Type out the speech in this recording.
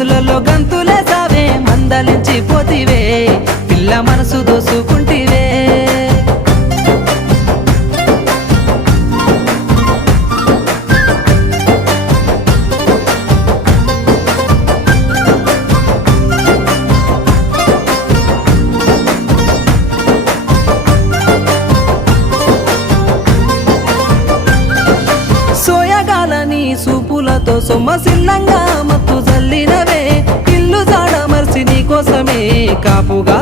గదులలో గంతులే సావే మందలించి పోతివే పిల్ల మనసు దోసుకుంటివే సోయగాలని సూపులతో సొమ్మసిల్లంగా మత్తు జల్లినవే ఇల్లు జాడ మర్చి నీ కోసమే కాపుగా